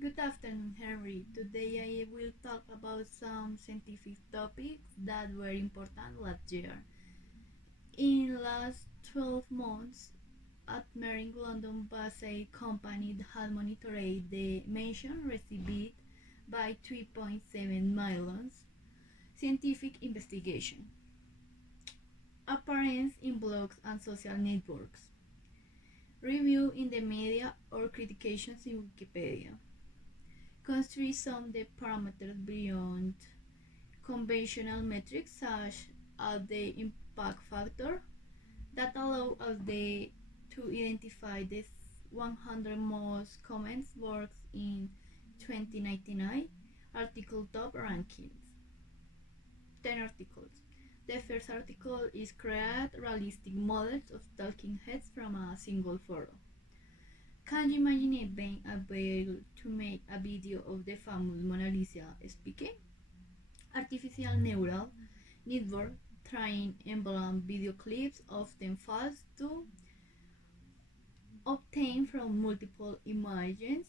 Good afternoon, Henry. Today I will talk about some scientific topics that were important last year. In last 12 months, at Mering London-based company had monitored the mention received by 3.7 million scientific investigation, appearance in blogs and social networks, review in the media or critications in Wikipedia. Consider some the parameters beyond conventional metrics such as the impact factor that allow us to identify the 100 most common works in 2099 article top rankings. 10 articles. The first article is create realistic models of talking heads from a single photo. Can you imagine being able to make a video of the famous Mona Lisa speaking? Artificial neural network trained emblem video clips often fails to obtain from multiple images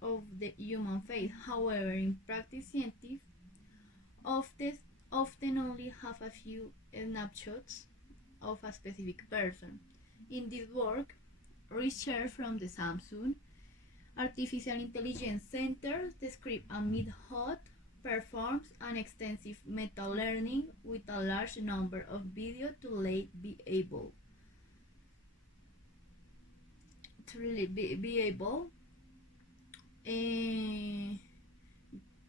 of the human face. However, in practice, scientists often, often only have a few snapshots of a specific person. In this work, research from the Samsung Artificial Intelligence Center describes a method performs an extensive meta-learning with a large number of videos be able uh,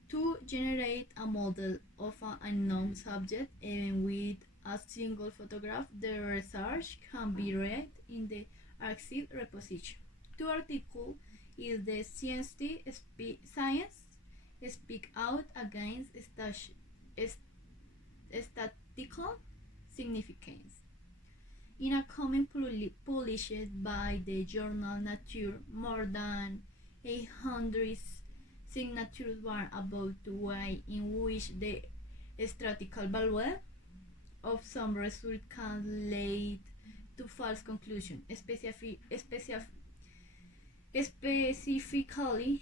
to generate a model of an unknown subject. Even with a single photograph, the research can be read in the archive repository. Two articles is the science speak out against statistical significance. In a comment published by the journal Nature, more than 800 signatures were about the way in which the statistical value of some results can lead to false conclusions. Specifically,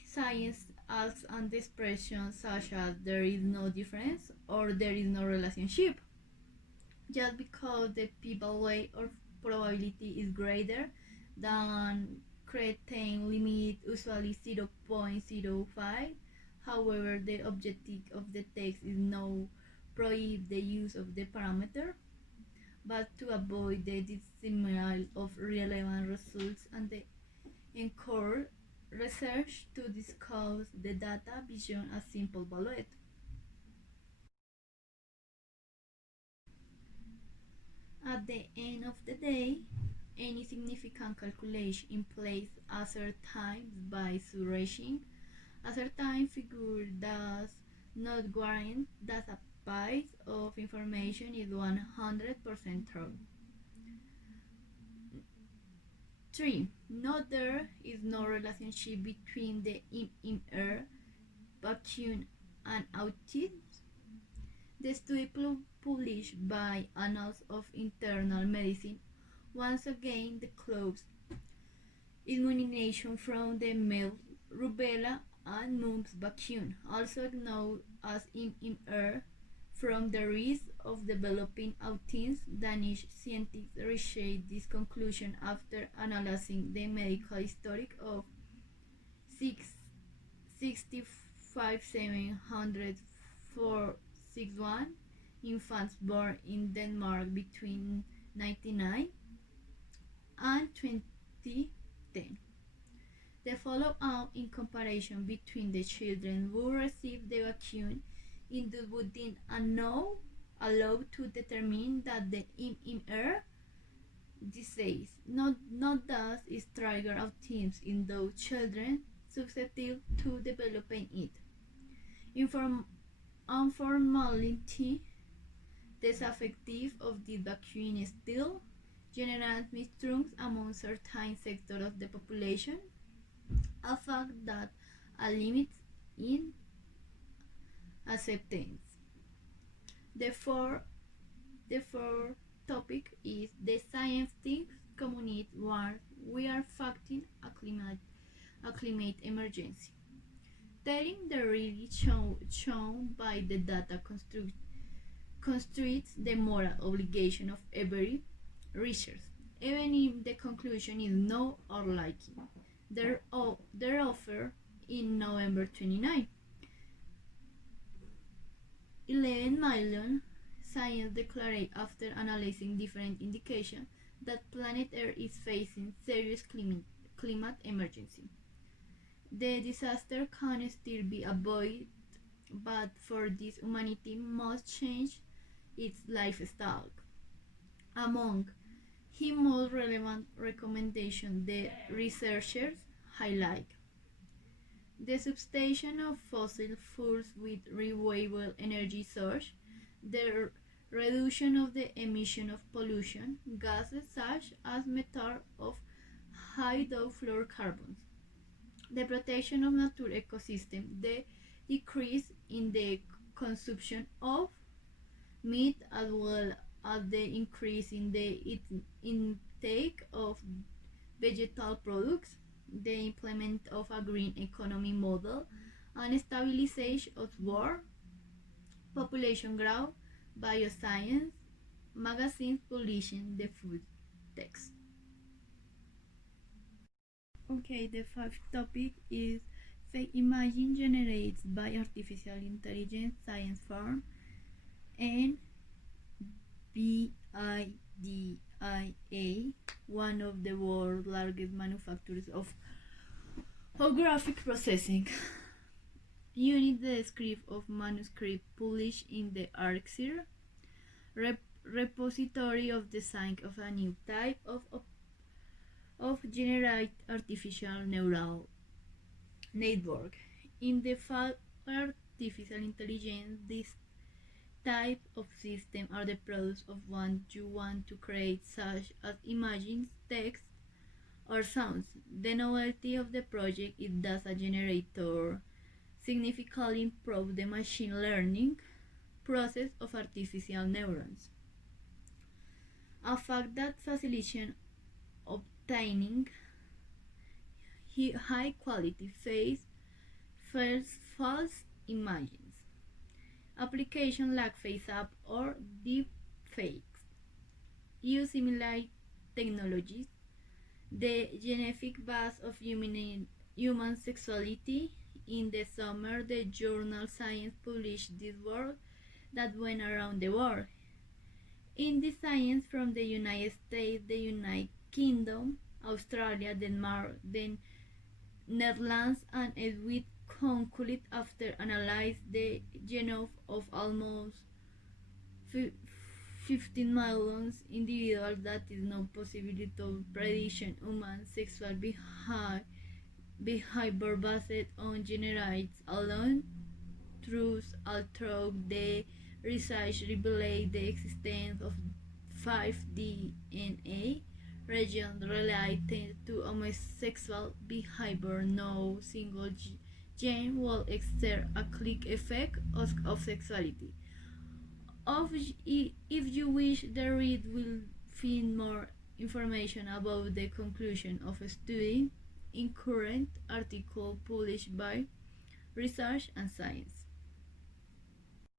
science asks an expression such as there is no difference or there is no relationship. Just because the p-value or probability is greater than cretin limit, usually 0.05. However, the objective of the text is no prohibit the use of the parameter, but to avoid the dissemination of relevant results and the encourage research to discuss the data beyond a simple value. At the end of the day, any significant calculation implies a certain by surroging a certain figure does not guarantee that a piece of information is 100% true. 3. Note there is no relationship between the IMR vacuum and autism. The study published by Annals of Internal Medicine once again disclosed immunization from the male rubella and mumps vaccine, also known as MMR, from the risk of developing autism. Danish scientists reached this conclusion after analyzing the medical historic of 65,761 infants born in Denmark between 1999 and 2010. The follow-up in comparison between the children who received the vaccine induced within a no allowed to determine that the MMR disease not thus is trigger autism in those children susceptible to developing it. Unfortunately, the effectiveness of this vaccine still generates mistrust among certain sectors of the population, a fact that a limit in acceptance. The fourth topic is the scientific community where we are facing a climate emergency. Telling the really shown by the data constitutes the moral obligation of every researcher, even if the conclusion is no or likely. Their offer in November 29. 11 million science declared after analyzing different indications that planet Earth is facing serious climate emergency. The disaster can still be avoided, but for this humanity must change its lifestyle. Among his most relevant recommendations, the researchers highlight the substitution of fossil fuels with renewable energy source, the reduction of the emission of pollution gases such as methane of high fluorocarbons, the protection of natural ecosystem, the decrease in the consumption of meat as well as the increase in the intake of vegetal products, the implement of a green economy model, and stabilization of world population growth, bioscience magazines publishing the food text. Okay, the fifth topic is fake imaging generated by artificial intelligence science firm and BIDIA, one of the world's largest manufacturers of graphic processing. Unit the script of manuscript published in the ArcSir repository of design of a new type of generated artificial neural network. In the field artificial intelligence, this type of system are the products of what you want to create, such as images, text, or sounds. The novelty of the project is that a generator significantly improves the machine learning process of artificial neurons, a fact that facilitates obtaining high quality false images. Applications like FaceApp or deepfakes use similar technologies. The genetic base of human sexuality. In the summer, the journal Science published this work that went around the world. In the science from the United States, the United Kingdom, Australia, Denmark, the Netherlands, and Sweden concluded after analyzing the genome of almost 15 million individuals that is no possibility of prediction human sexual behavior based on genetics alone. Although the research revealed the existence of 5 DNA regions related to homosexual behavior, no single gene will exert a click effect of sexuality. If you wish, the read will find more information about the conclusion of a study in current article published by Research and Science.